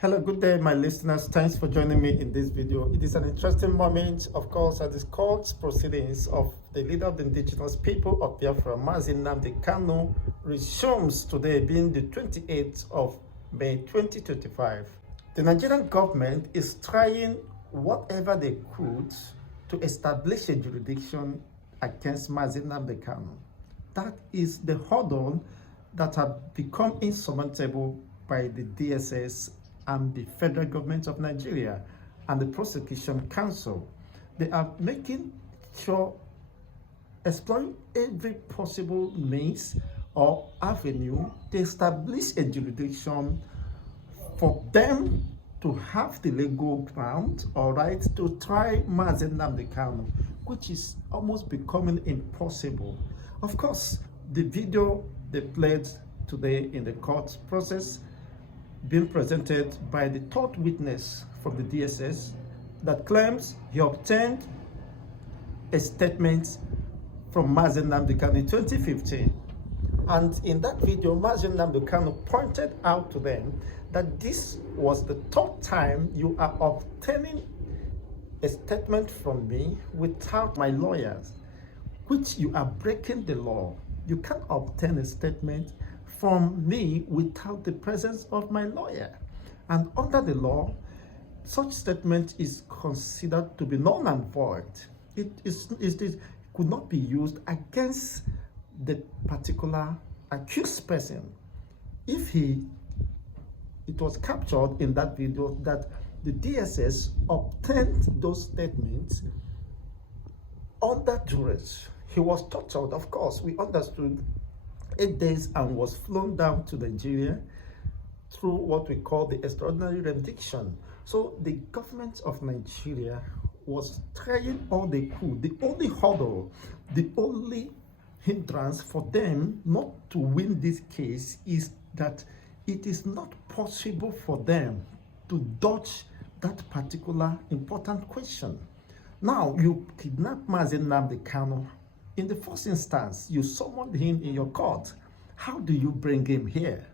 Hello, good day, my listeners. Thanks for joining me in this video. It is an interesting moment, of course, at the court proceedings of the leader of the indigenous people of Biafra, Mazi Nnamdi Kanu, resumes today, being the 28th of May 2025. The Nigerian government is trying whatever they could to establish a jurisdiction against Mazi Nnamdi Kanu. That is the hurdle that have become insurmountable by the DSS and the federal government of Nigeria and the prosecution council. They are making sure, exploring every possible means or avenue to establish a jurisdiction for them to have the legal ground or right to try Mazi Nnamdi Kanu, which is almost becoming impossible. Of course, the video they played today in the court process being presented by the third witness from the DSS that claims he obtained a statement from Mazi Nnamdi Kanu in 2015. And in that video, Mazi Nnamdi Kanu pointed out to them that this was the third time you are obtaining a statement from me without my lawyers, which you are breaking the law. You can't obtain a statement from me without the presence of my lawyer. And under the law, such statement is considered to be null and void. It could not be used against the particular accused person. If it was captured in that video that the DSS obtained those statements under duress. He was tortured, of course, we understood, 8 days and was flown down to Nigeria through what we call the extraordinary rendition. So the government of Nigeria was trying all they could. The only hurdle, the only hindrance for them not to win this case is that it is not possible for them to dodge that particular important question. Now, you kidnap Mazi Nnamdi Kanu. In the first instance, you summoned him in your court. How do you bring him here?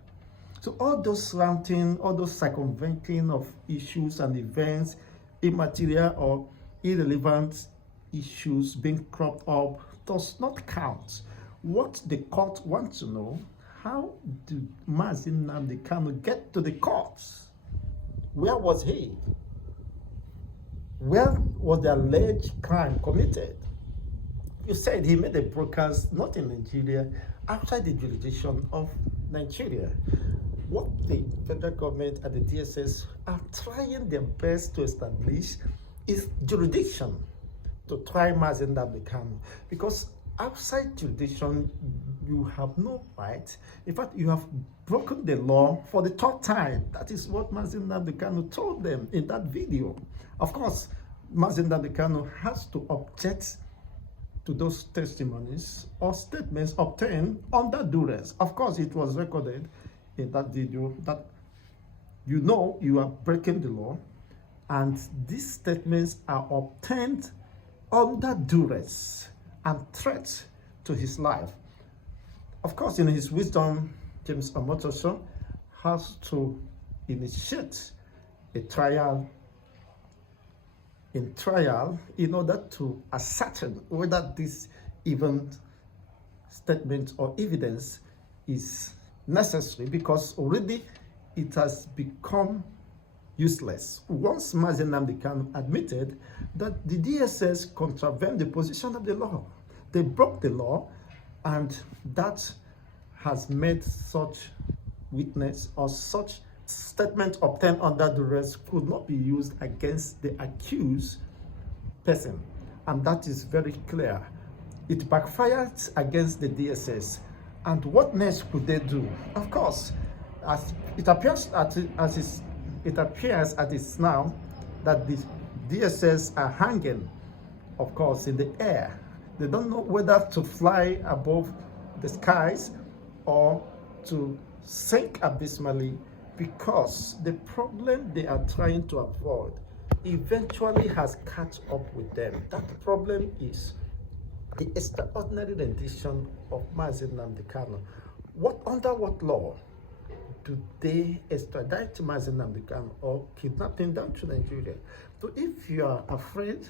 So all those surrounding, all those circumventing of issues and events, immaterial or irrelevant issues being cropped up does not count. What the court wants to know, how did Mazi Nnamdi Kanu get to the courts? Where was he? Where was the alleged crime committed? You said he made a broadcast not in Nigeria, outside the jurisdiction of Nigeria. What the federal government and the DSS are trying their best to establish is jurisdiction to try Mazi Nnamdi Kanu, because outside jurisdiction you have no right. In fact, you have broken the law for the third time. That is what Mazi Nnamdi Kanu told them in that video. Of course, Mazi Nnamdi Kanu has to object to those testimonies or statements obtained under duress. Of course, it was recorded in that video that you are breaking the law, and these statements are obtained under duress and threat to his life. Of course, in his wisdom, James Omotosho has to initiate a trial in order to ascertain whether this event, statement or evidence is necessary, because already it has become useless. Once Mazi Nnamdi Kanu admitted that the DSS contravened the position of the law, they broke the law, and that has made such witness or such statement obtained under duress could not be used against the accused person, and that is very clear. It backfired against the DSS, and what next could they do? Of course, as it appears at this now that the DSS are hanging, of course, in the air. They don't know whether to fly above the skies or to sink abysmally, because the problem they are trying to avoid eventually has caught up with them. That problem is the extraordinary rendition of Mazi Nnamdi Kanu. Under what law do they extradite Mazi Nnamdi Kanu or kidnap him down to Nigeria? So if you are afraid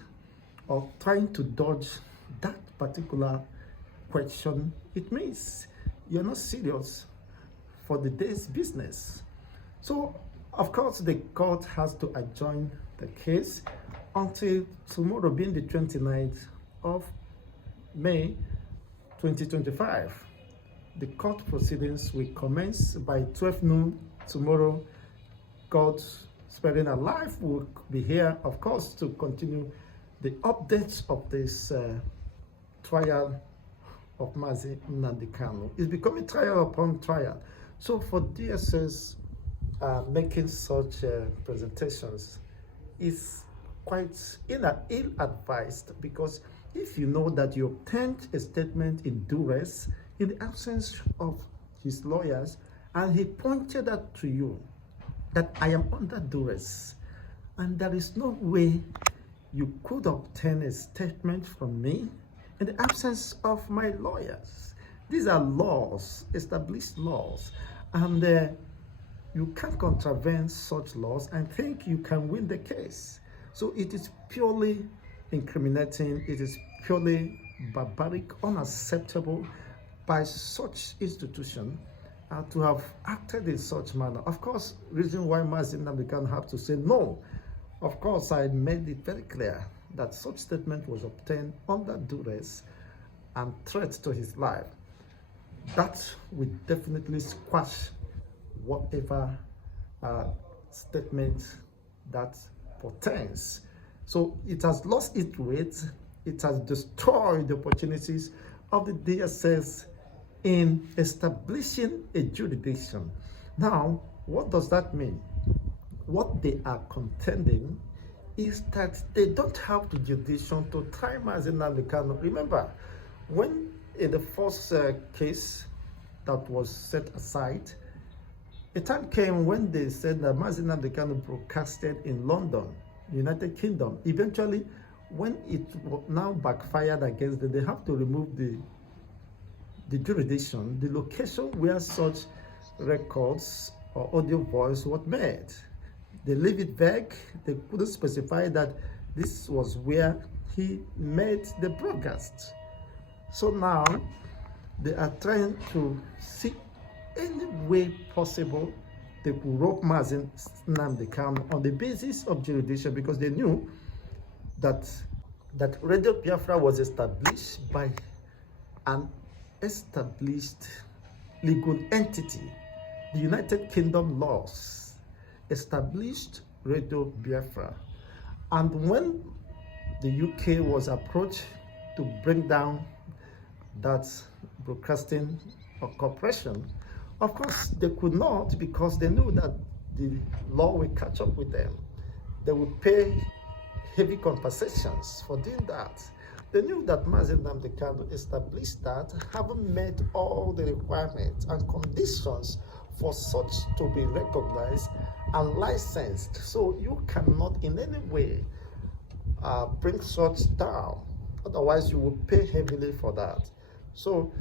of trying to dodge that particular question, it means you're not serious for the day's business. So, of course, the court has to adjourn the case until tomorrow, being the 29th of May 2025. The court proceedings will commence by 12 noon tomorrow. God, sparing our life, will be here, of course, to continue the updates of this trial of Mazi Nnamdi Kanu. It's becoming trial upon trial. So for DSS making such presentations is quite ill-advised, because if you know that you obtained a statement in duress in the absence of his lawyers, and he pointed out to you that I am under duress and there is no way you could obtain a statement from me in the absence of my lawyers. These are laws, established laws, and you can't contravene such laws and think you can win the case. So it is purely incriminating, it is purely barbaric, unacceptable by such institution to have acted in such manner. Of course, reason why Mazi Nnamdi Kanu have to say no. Of course, I made it very clear that such statement was obtained under duress and threat to his life. That will definitely squash whatever statement that pertains. So it has lost its weight. It has destroyed the opportunities of the DSS in establishing a jurisdiction. Now, what does that mean? What they are contending is that they don't have the jurisdiction to try Mazi Nnamdi Kanu. Remember, when in the first case that was set aside, a time came when they said that Mazi Nnamdi Kanu broadcasted in London, United Kingdom. Eventually, when it now backfired against them, they have to remove the jurisdiction, the location where such records or audio voice was made. They leave it vague. They couldn't specify that this was where he made the broadcast. So now they are trying to see any way possible they could rope Mazi Nnamdi Kanu on the basis of jurisdiction, because they knew that Radio Biafra was established by an established legal entity. The United Kingdom laws established Radio Biafra. And when the UK was approached to bring down that broadcasting corporation, of course they could not, because they knew that the law will catch up with them. They would pay heavy compensations for doing that. They knew that Mazi Nnamdi Kanu established that, having met all the requirements and conditions for such to be recognized and licensed. So you cannot in any way bring such down. Otherwise, you will pay heavily for that. So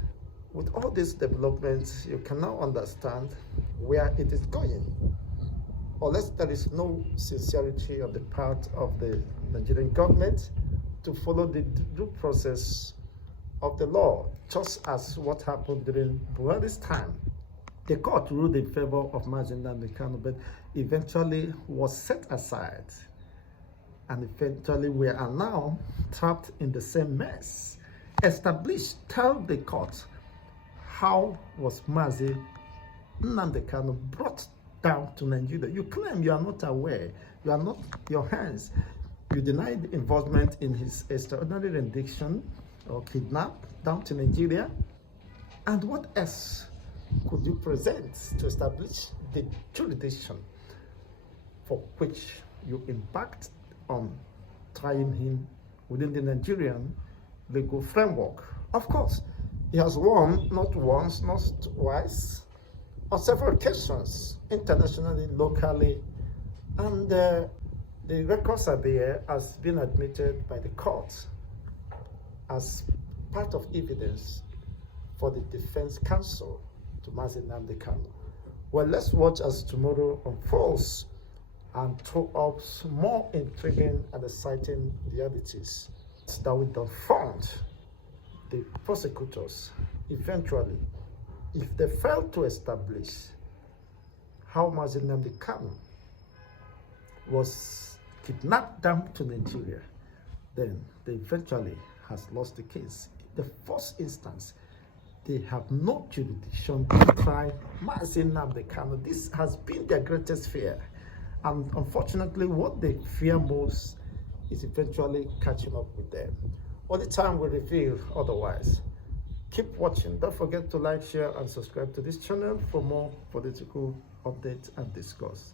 with all these developments, you can now understand where it is going. Unless there is no sincerity on the part of the Nigerian government to follow the due process of the law, just as what happened during Buhari's time. The court ruled in favor of Mazi Nnamdi Kanu, but eventually was set aside. And eventually we are now trapped in the same mess. Tell the court, how was Mazi Nnamdi Kanu brought down to Nigeria? You claim you are not aware, you are not your hands. You denied involvement in his extraordinary rendition or kidnap down to Nigeria. And what else could you present to establish the jurisdiction for which you embarked on trying him within the Nigerian legal framework? Of course, he has won not once, not twice, on several occasions, internationally, locally, and the records are there, has been admitted by the court as part of evidence for the defense counsel to Mazi Nnamdi Kanu. Well, let's watch as tomorrow unfolds and throw up more intriguing and exciting realities that will confront the prosecutors eventually if they fail to establish how Mazi Nnamdi Kanu was kidnapped down to Nigeria, then they eventually has lost the case. In the first instance, they have no jurisdiction to try Mazi Nnamdi Kanu. This has been their greatest fear. And unfortunately, what they fear most is eventually catching up with them. Only time will reveal otherwise. Keep watching. Don't forget to like, share, and subscribe to this channel for more political updates and discourse.